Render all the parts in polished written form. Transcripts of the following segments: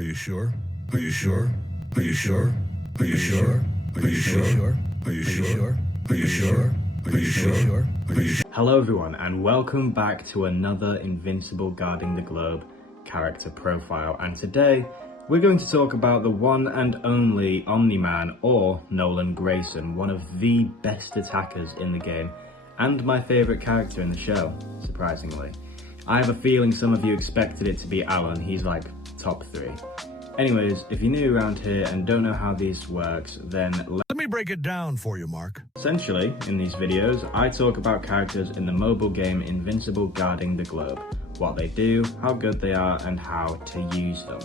Are you sure? Are you sure? Are you sure? Are you sure? Are you sure? Are you sure? Are you sure? Are you sure? Are you sure? Hello everyone, and welcome back to another Invincible Guarding the Globe character profile. And today we're going to talk about the one and only Omni-Man, or Nolan Grayson, one of the best attackers in the game and my favourite character in the show, surprisingly. I have a feeling some of you expected it to be Alan. He's like top 3. Anyways, if you're new around here and don't know how this works, then Let me break it down for you, Mark. essentially, in these videos, I talk about characters in the mobile game Invincible Guarding the Globe, what they do, how good they are, and how to use them.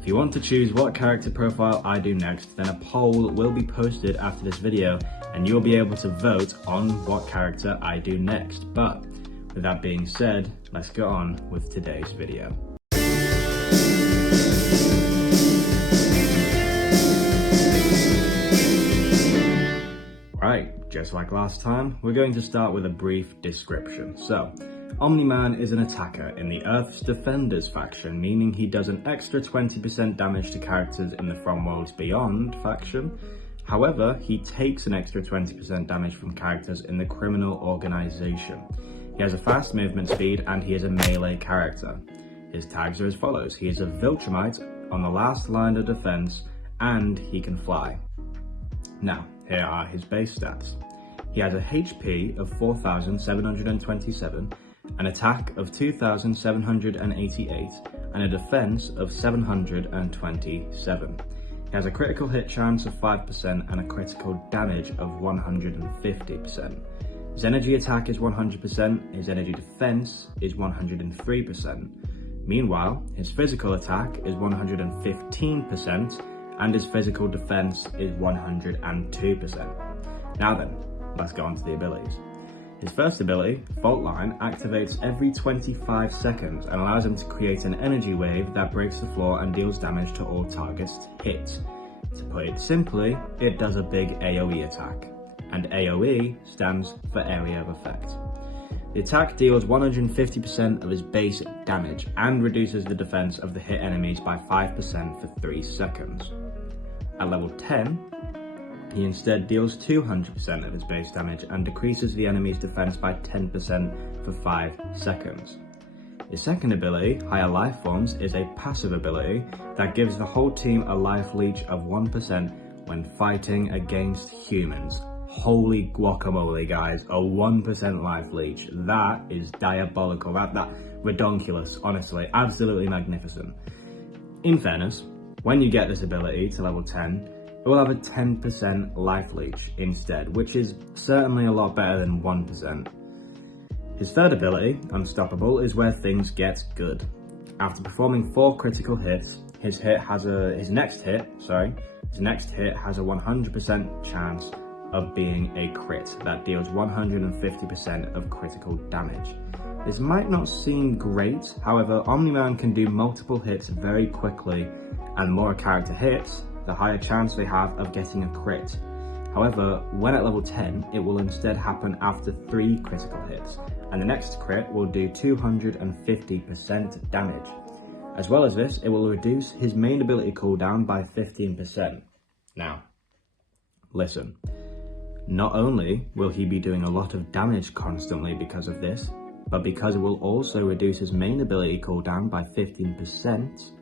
If you want to choose what character profile I do next, then a poll will be posted after this video, and you'll be able to vote on what character I do next. But with that being said, let's get on with today's video. Right, just like last time, we're going to start with a brief description. So, Omni-Man is an attacker in the Earth's Defenders faction, meaning he does an extra 20% damage to characters in the From Worlds Beyond faction. However, he takes an extra 20% damage from characters in the Criminal Organization. He has a fast movement speed and he is a melee character. His tags are as follows: he is a Viltrumite on the last line of defense and he can fly. Now, here are his base stats. He has a HP of 4,727, an attack of 2,788, and a defense of 727. He has a critical hit chance of 5% and a critical damage of 150%. His energy attack is 100%, his energy defense is 103%. Meanwhile, his physical attack is 115%, and his physical defense is 102%. Now then, let's go on to the abilities. His first ability, Fault Line, activates every 25 seconds and allows him to create an energy wave that breaks the floor and deals damage to all targets hit. To put it simply, it does a big AoE attack, and AoE stands for Area of Effect. The attack deals 150% of his base damage and reduces the defense of the hit enemies by 5% for 3 seconds. At level 10, he instead deals 200% of his base damage and decreases the enemy's defense by 10% for 5 seconds. His second ability, Higher Life Forms, is a passive ability that gives the whole team a life leech of 1% when fighting against humans. Holy guacamole, guys, a 1% life leech. That is diabolical, that redonkulous, honestly, absolutely magnificent. In fairness, when you get this ability to level 10, it will have a 10% life leech instead, which is certainly a lot better than 1%. His third ability, Unstoppable, is where things get good. After performing 4 critical hits, his next hit has a 100% chance of being a crit that deals 150% of critical damage. This might not seem great, however, Omni-Man can do multiple hits very quickly, and the more a character hits, the higher chance they have of getting a crit. However, when at level 10, it will instead happen after 3 critical hits, and the next crit will do 250% damage. As well as this, it will reduce his main ability cooldown by 15%. Now, listen. Not only will he be doing a lot of damage constantly because of this, but because it will also reduce his main ability cooldown by 15%,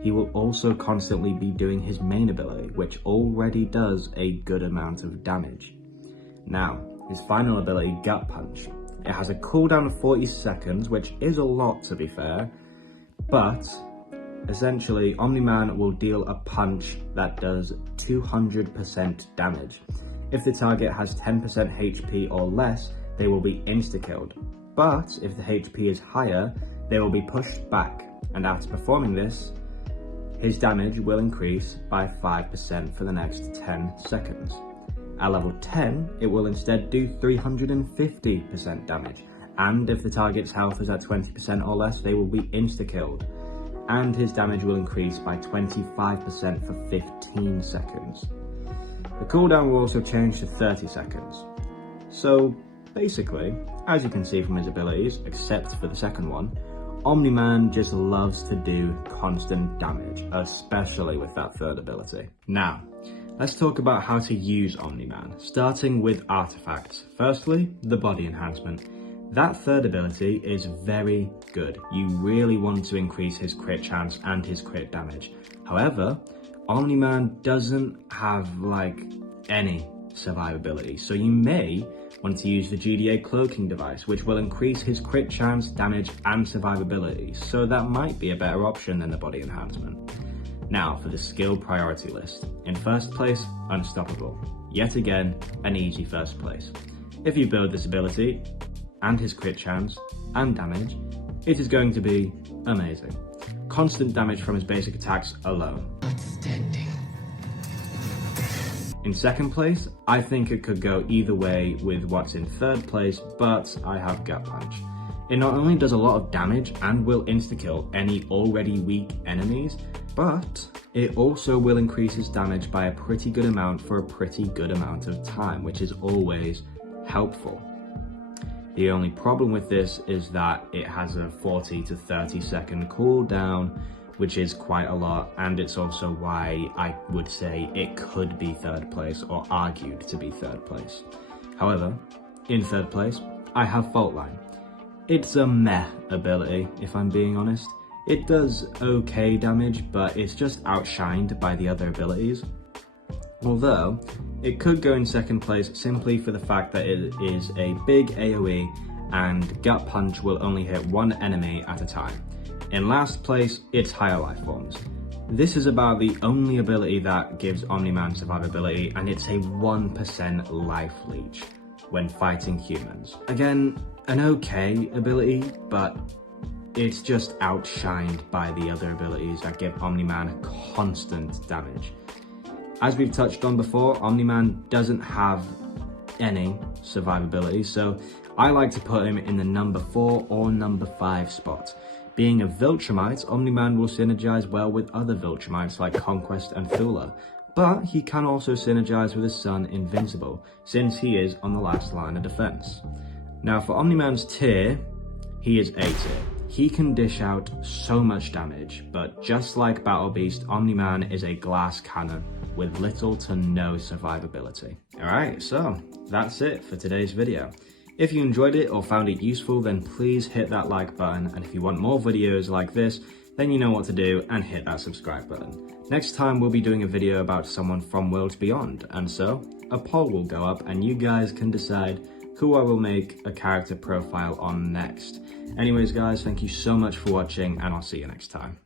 he will also constantly be doing his main ability, which already does a good amount of damage. Now, his final ability, Gut Punch. It has a cooldown of 40 seconds, which is a lot to be fair, but essentially Omni-Man will deal a punch that does 200% damage. If the target has 10% HP or less, they will be insta-killed. But if the HP is higher, they will be pushed back, and after performing this, his damage will increase by 5% for the next 10 seconds. At level 10, it will instead do 350% damage, and if the target's health is at 20% or less, they will be insta-killed, and his damage will increase by 25% for 15 seconds. The cooldown will also change to 30 seconds. So basically, as you can see from his abilities, except for the second one, Omni-Man just loves to do constant damage, especially with that third ability. Now, let's talk about how to use Omni-Man, starting with artifacts. Firstly, the body enhancement. That third ability is very good. You really want to increase his crit chance and his crit damage. However, Omni-Man doesn't have any survivability, so you may want to use the GDA cloaking device, which will increase his crit chance, damage, and survivability, so that might be a better option than the body enhancement. Now for the skill priority list. In first place, Unstoppable. Yet again, an easy first place. If you build this ability, and his crit chance, and damage, it is going to be amazing. Constant damage from his basic attacks alone. Outstanding. In second place, I think it could go either way with what's in third place, but I have Gut Punch. It not only does a lot of damage and will insta-kill any already weak enemies, but it also will increase his damage by a pretty good amount for a pretty good amount of time, which is always helpful. The only problem with this is that it has a 40 to 30 second cooldown, which is quite a lot, and it's also why I would say it could be third place or argued to be third place. However, in third place, I have Fault Line. It's a meh ability, if I'm being honest. It does okay damage, but it's just outshined by the other abilities. Although, it could go in second place simply for the fact that it is a big AoE and Gut Punch will only hit one enemy at a time. In last place, it's Higher Life Forms. This is about the only ability that gives Omni-Man survivability, and it's a 1% life leech when fighting humans. Again, an okay ability, but it's just outshined by the other abilities that give Omni-Man constant damage. As we've touched on before, Omni-Man doesn't have any survivability, so I like to put him in the number 4 or number 5 spot. Being a Viltrumite, Omni-Man will synergize well with other Viltrumites like Conquest and Thula, but he can also synergize with his son Invincible, since he is on the last line of defense. Now for Omni-Man's tier, he is A tier. He can dish out so much damage, but just like Battle Beast, Omni-Man is a glass cannon with little to no survivability. Alright, so that's it for today's video. If you enjoyed it or found it useful, then please hit that like button, and if you want more videos like this, then you know what to do and hit that subscribe button. Next time we'll be doing a video about someone from Worlds Beyond, and so a poll will go up and you guys can decide who I will make a character profile on next. Anyways guys, thank you so much for watching and I'll see you next time.